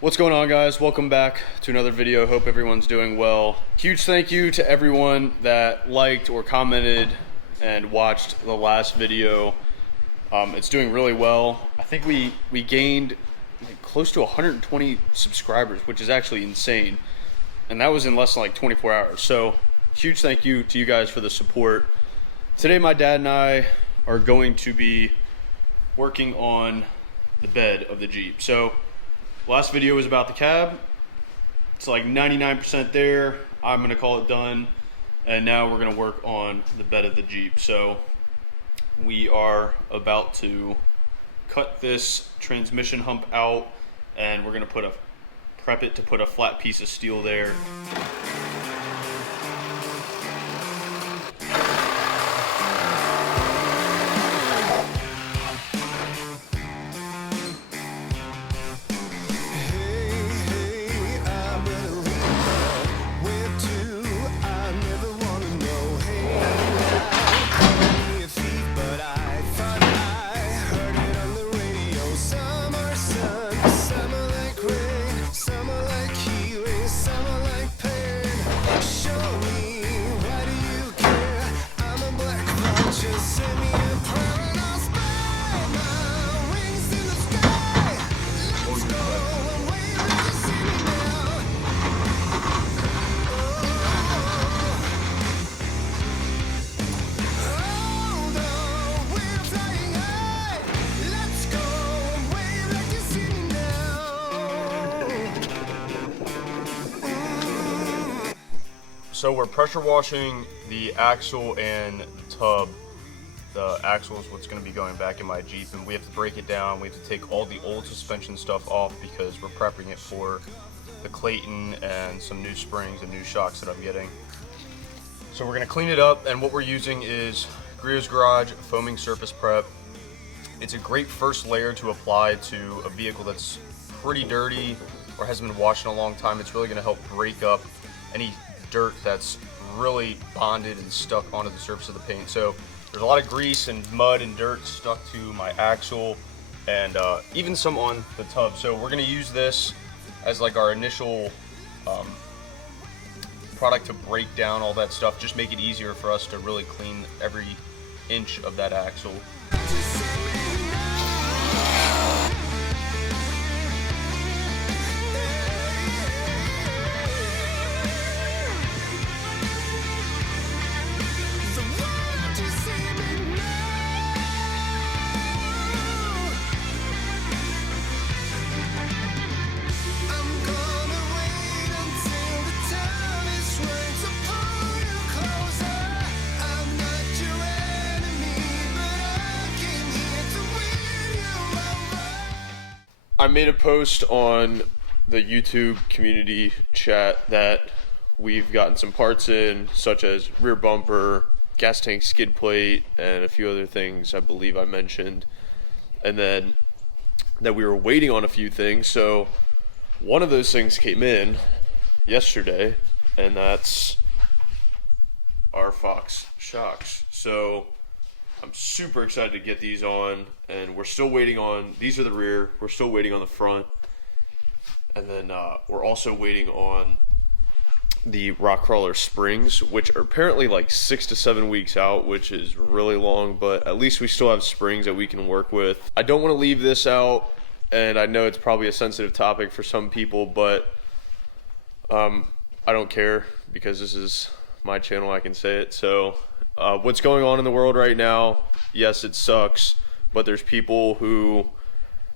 What's going on, guys? Welcome back to another video. Hope everyone's doing well. Huge thank you to everyone that liked or commented and watched the last video. It's doing really well. I think we gained like close to 120 subscribers, which is actually insane. And that was in less than like 24 hours. So huge thank you to you guys for the support. Today my dad and I are going to be working on the bed of the Jeep. So last video was about the cab. It's like 99% there. I'm gonna call it done. And now we're gonna work on the bed of the Jeep. So we are about to cut this transmission hump out, and we're gonna prep it to put a flat piece of steel there. So we're pressure washing the axle and the tub. The axle is what's going to be going back in my Jeep, and we have to break it down. We have to take all the old suspension stuff off because we're prepping it for the Clayton and some new springs and new shocks that I'm getting. So we're going to clean it up, and what we're using is Grio's Garage Foaming Surface Prep. It's a great first layer to apply to a vehicle that's pretty dirty or hasn't been washed in a long time. It's really going to help break up any dirt that's really bonded and stuck onto the surface of the paint. So there's a lot of grease and mud and dirt stuck to my axle and even some on the tub. So we're going to use this as like our initial product to break down all that stuff, just make it easier for us to really clean every inch of that axle. I made a post on the YouTube community chat that we've gotten some parts in, such as rear bumper, gas tank skid plate, and a few other things I believe I mentioned. And then that we were waiting on a few things. So one of those things came in yesterday, and that's our Fox shocks. So I'm super excited to get these on, and we're still waiting on, these are the rear, we're still waiting on the front, and then we're also waiting on the rock crawler springs, which are apparently like 6 to 7 weeks out, which is really long, but at least we still have springs that we can work with. I don't want to leave this out, and I know it's probably a sensitive topic for some people, but I don't care because this is my channel, I can say it. So what's going on in the world right now, yes, it sucks, but there's people who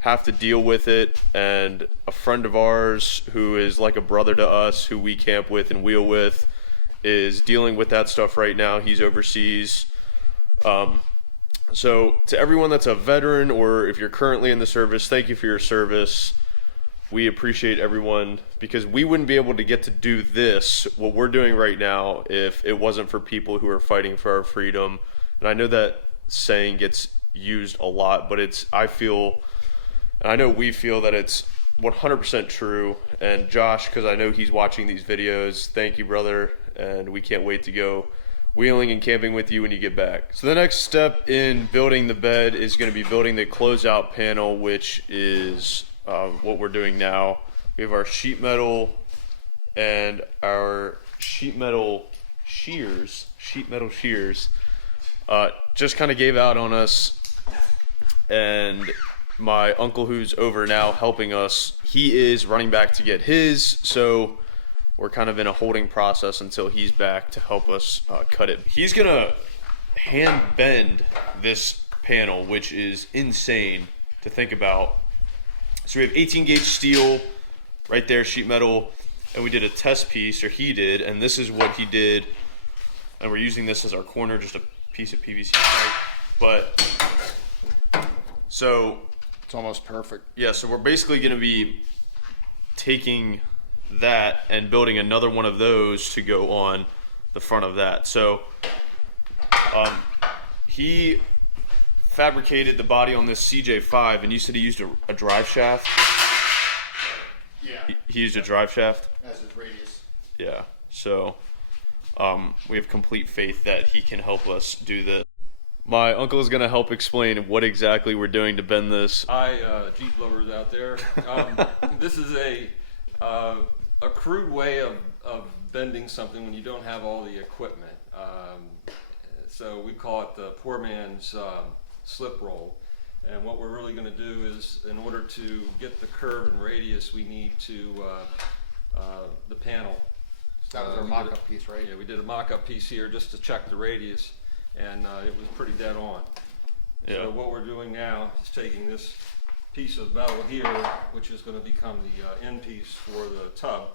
have to deal with it, and a friend of ours who is like a brother to us, who we camp with and wheel with, is dealing with that stuff right now. He's overseas. So to everyone that's a veteran, or if you're currently in the service, thank you for your service. We appreciate everyone, because we wouldn't be able to get to do this, what we're doing right now, if it wasn't for people who are fighting for our freedom. And I know that saying gets used a lot, but I feel, and I know we feel that it's 100% true. And Josh, because I know he's watching these videos, thank you, brother, and we can't wait to go wheeling and camping with you when you get back. So the next step in building the bed is going to be building the closeout panel, which is what we're doing now. We have our sheet metal and our sheet metal shears. Just kind of gave out on us, and my uncle, who's over now helping us, he is running back to get his, so we're kind of in a holding process until he's back to help us cut it. He's gonna hand bend this panel, which is insane to think about. So we have 18 gauge steel right there, sheet metal, and we did a test piece, or he did, and this is what he did, and we're using this as our corner, just a piece of PVC pipe. But so it's almost perfect. Yeah, so we're basically going to be taking that and building another one of those to go on the front of that. So he fabricated the body on this CJ5, and you said he used a drive shaft. Yeah. He used a drive shaft. As his radius. Yeah. So we have complete faith that he can help us do this. My uncle is going to help explain what exactly we're doing to bend this. Hi, Jeep lovers out there. This is a crude way of bending something when you don't have all the equipment. So we call it the poor man's slip roll. And what we're really going to do is, in order to get the curve and radius, we need to the panel. So that was our mock-up piece, right? Yeah, we did a mock-up piece here just to check the radius, and it was pretty dead on. Yeah. So what we're doing now is taking this piece of metal here, which is going to become the end piece for the tub,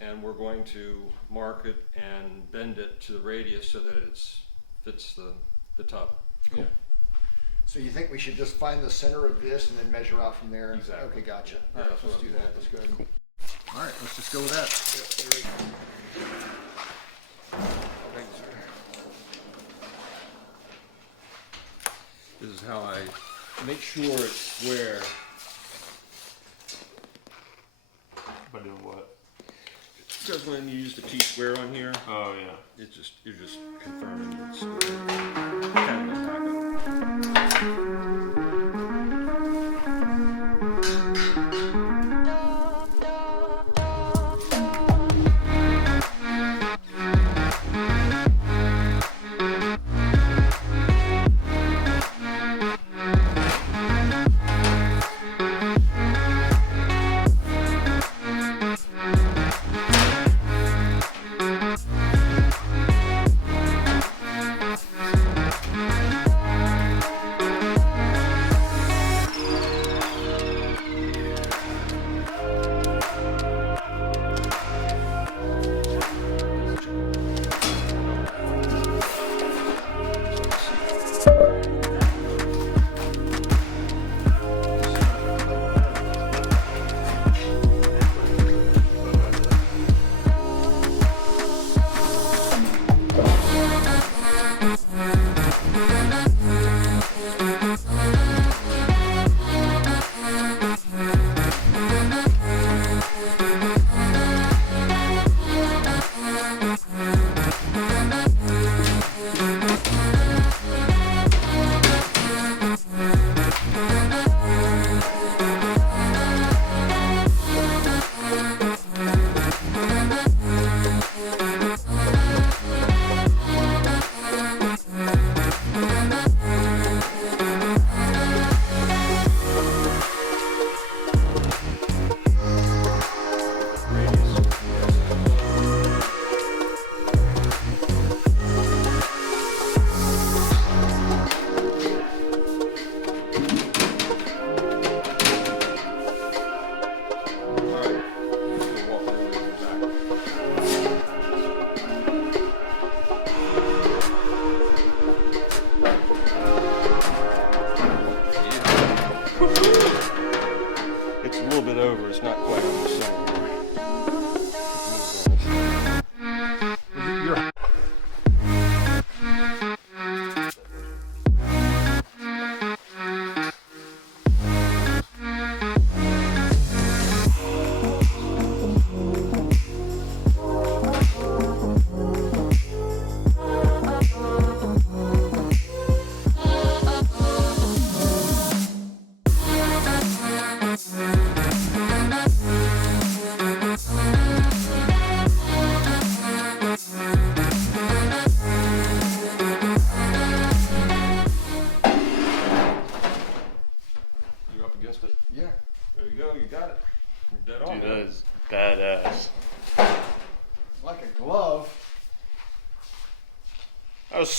and we're going to mark it and bend it to the radius so that it fits the tub. Cool. Yeah. So you think we should just find the center of this and then measure out from there? Exactly. Okay, gotcha. Yeah, All right, that's let's what do I'm that. doing. That's good. Cool. All right, let's just go with that. Yep, there we go. Thank you, sir. This is how I make sure it's square. By doing what? Because when you use the T-square on here, Oh, yeah. you're just confirming it's square. Kind of a taco.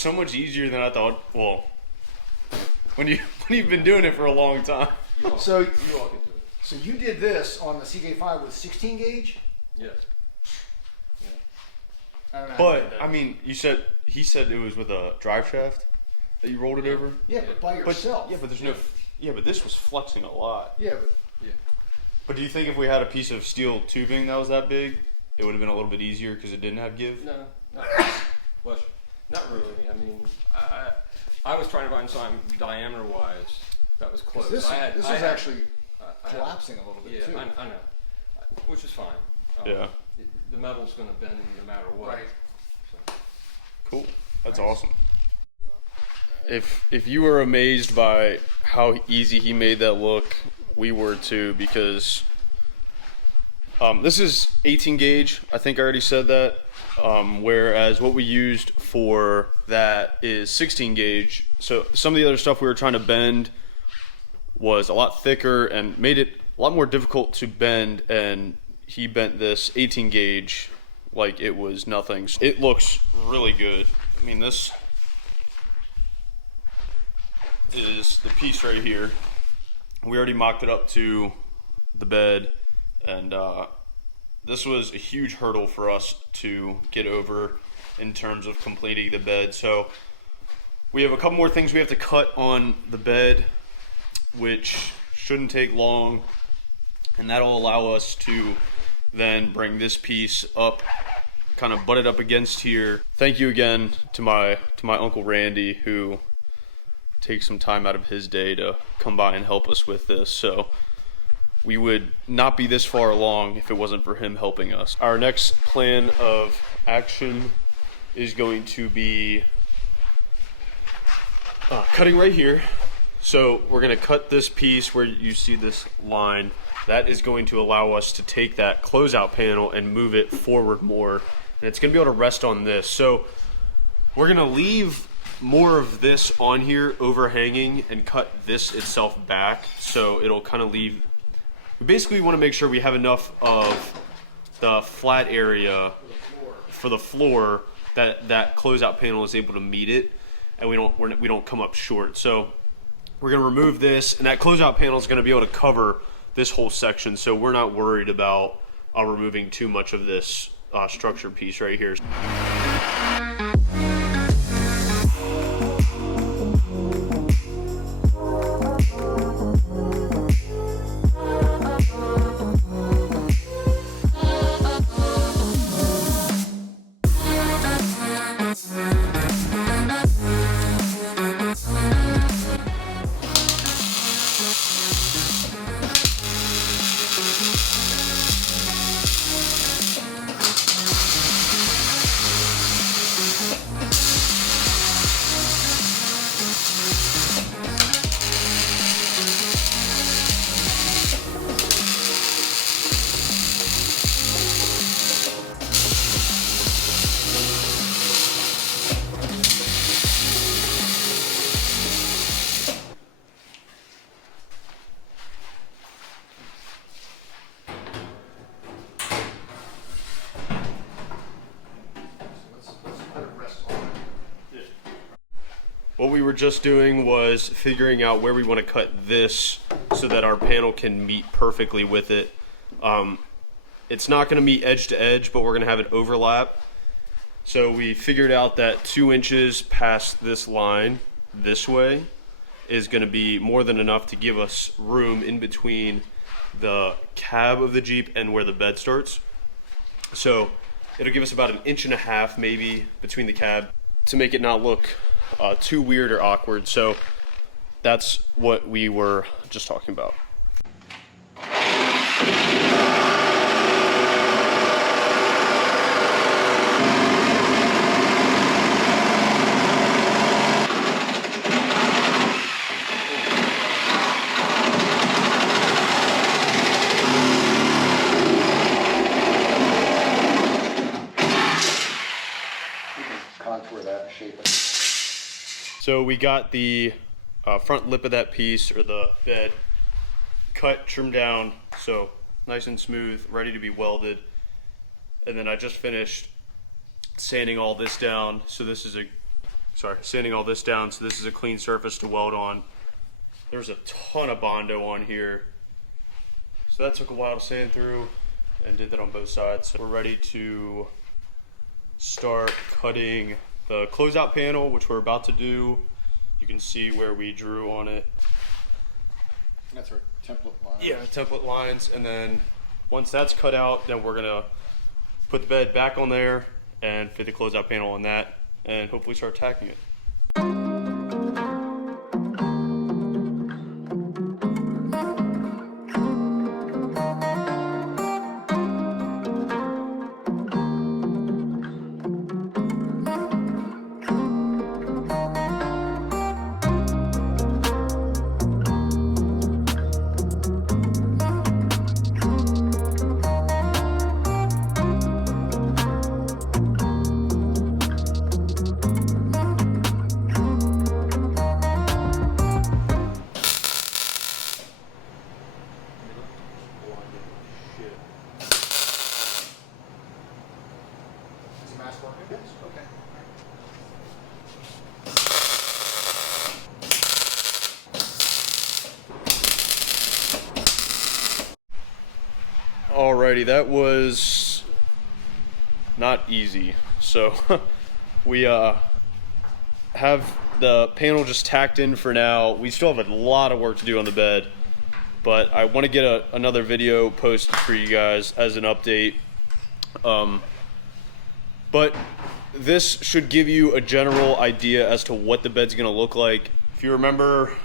so much easier than I thought. Well, when you've been doing it for a long time. So You all can do it. so you did this on the CJ5 with 16 gauge? Yes. I don't know how you did But that. I mean, he said it was with a drive shaft that you rolled it over. Yeah, but by But yourself. yeah, but there's no. Yeah, but this was flexing a lot. Yeah, but Yeah. But do you think if we had a piece of steel tubing that was that big, it would have been a little bit easier because it didn't have give? No, not bless you. Not really. I mean, I was trying to find something diameter wise that was close. this I is had- actually I had- collapsing a little bit Yeah, too. I know, which is fine. Yeah. The metal's going to bend no matter what. Right. So. Cool. That's Nice. awesome. If you were amazed by how easy he made that look, we were too, because this is 18 gauge. I think I already said that. Whereas what we used for that is 16 gauge. So some of the other stuff we were trying to bend was a lot thicker and made it a lot more difficult to bend, and he bent this 18 gauge like it was nothing. It looks really good. I mean, this is the piece right here. We already mocked it up to the bed, and this was a huge hurdle for us to get over in terms of completing the bed. So we have a couple more things we have to cut on the bed, which shouldn't take long, and that'll allow us to then bring this piece up, kind of butt it up against here. Thank you again to my Uncle Randy, who takes some time out of his day to come by and help us with this. So we would not be this far along if it wasn't for him helping us. Our next plan of action is going to be cutting right here. So we're going to cut this piece where you see this line. That is going to allow us to take that closeout panel and move it forward more. And it's going to be able to rest on this. So we're going to leave more of this on here overhanging and cut this itself back. So it'll kind of leave, we basically want to make sure we have enough of the flat area for the floor that that closeout panel is able to meet it, and we don't come up short. So we're going to remove this, and that closeout panel is going to be able to cover this whole section, so we're not worried about removing too much of this structure piece right here. What we were just doing was figuring out where we want to cut this so that our panel can meet perfectly with it. It's not going to meet edge to edge, but we're going to have it overlap. So we figured out that 2 inches past this line this way is going to be more than enough to give us room in between the cab of the Jeep and where the bed starts. So it'll give us about 1.5 inches maybe between the cab to make it not look too weird or awkward. So that's what we were just talking about. Contour that and shape it. So we got the front lip of that piece, or the bed, cut, trimmed down, so nice and smooth, ready to be welded. And then I just finished sanding all this down, so this is a sanding all this down so this is a clean surface to weld on. There's a ton of Bondo on here. So that took a while to sand through, and did that on both sides. So we're ready to start cutting the closeout panel, which we're about to do. You can see where we drew on it. That's our template line. Yeah, template lines, and then once that's cut out, then we're gonna put the bed back on there and fit the closeout panel on that, and hopefully start tacking it. Is the mask working? Yes. Okay. Alrighty, that was not easy. So we have the panel just tacked in for now. We still have a lot of work to do on the bed, but I want to get another video posted for you guys as an update. But this should give you a general idea as to what the bed's gonna look like. If you remember,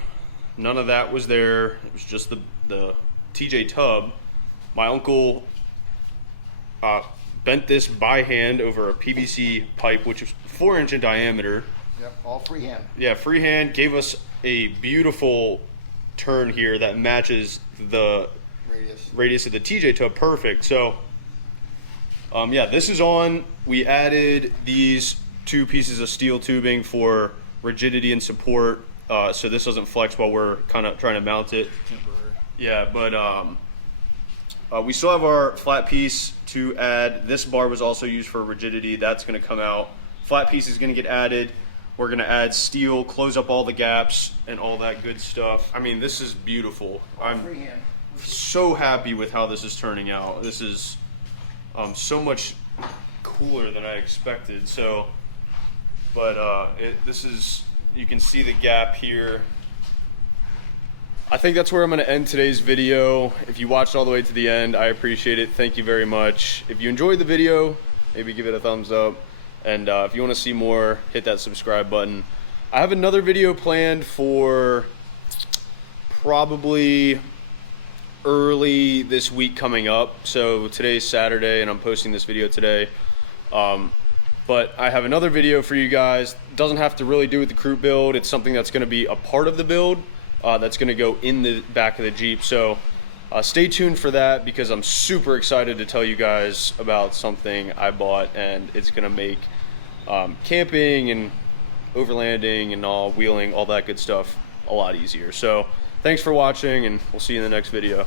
none of that was there. It was just the TJ tub. My uncle bent this by hand over a PVC pipe, which is 4-inch in diameter. Yep, all freehand. Yeah, freehand. Gave us a beautiful turn here that matches the radius of the TJ tub perfect. So yeah, this is on. We added these 2 pieces of steel tubing for rigidity and support, so this doesn't flex while we're kind of trying to mount it. Temporary. Yeah, but we still have our flat piece to add. This bar was also used for rigidity. That's going to come out. Flat piece is going to get added. We're going to add steel, close up all the gaps, and all that good stuff. I mean, this is beautiful. I'm Freehand. so happy with how this is turning out. This is so much cooler than I expected. So, but this is, you can see the gap here. I think that's where I'm going to end today's video. If you watched all the way to the end, I appreciate it. Thank you very much. If you enjoyed the video, maybe give it a thumbs up. And if you want to see more, hit that subscribe button. I have another video planned for probably early this week coming up. So today's Saturday and I'm posting this video today. But I have another video for you guys. Doesn't have to really do with the Krute build. It's something that's going to be a part of the build. That's going to go in the back of the Jeep. So stay tuned for that, because I'm super excited to tell you guys about something I bought, and it's going to make camping and overlanding and all wheeling, all that good stuff a lot easier. So thanks for watching, and we'll see you in the next video.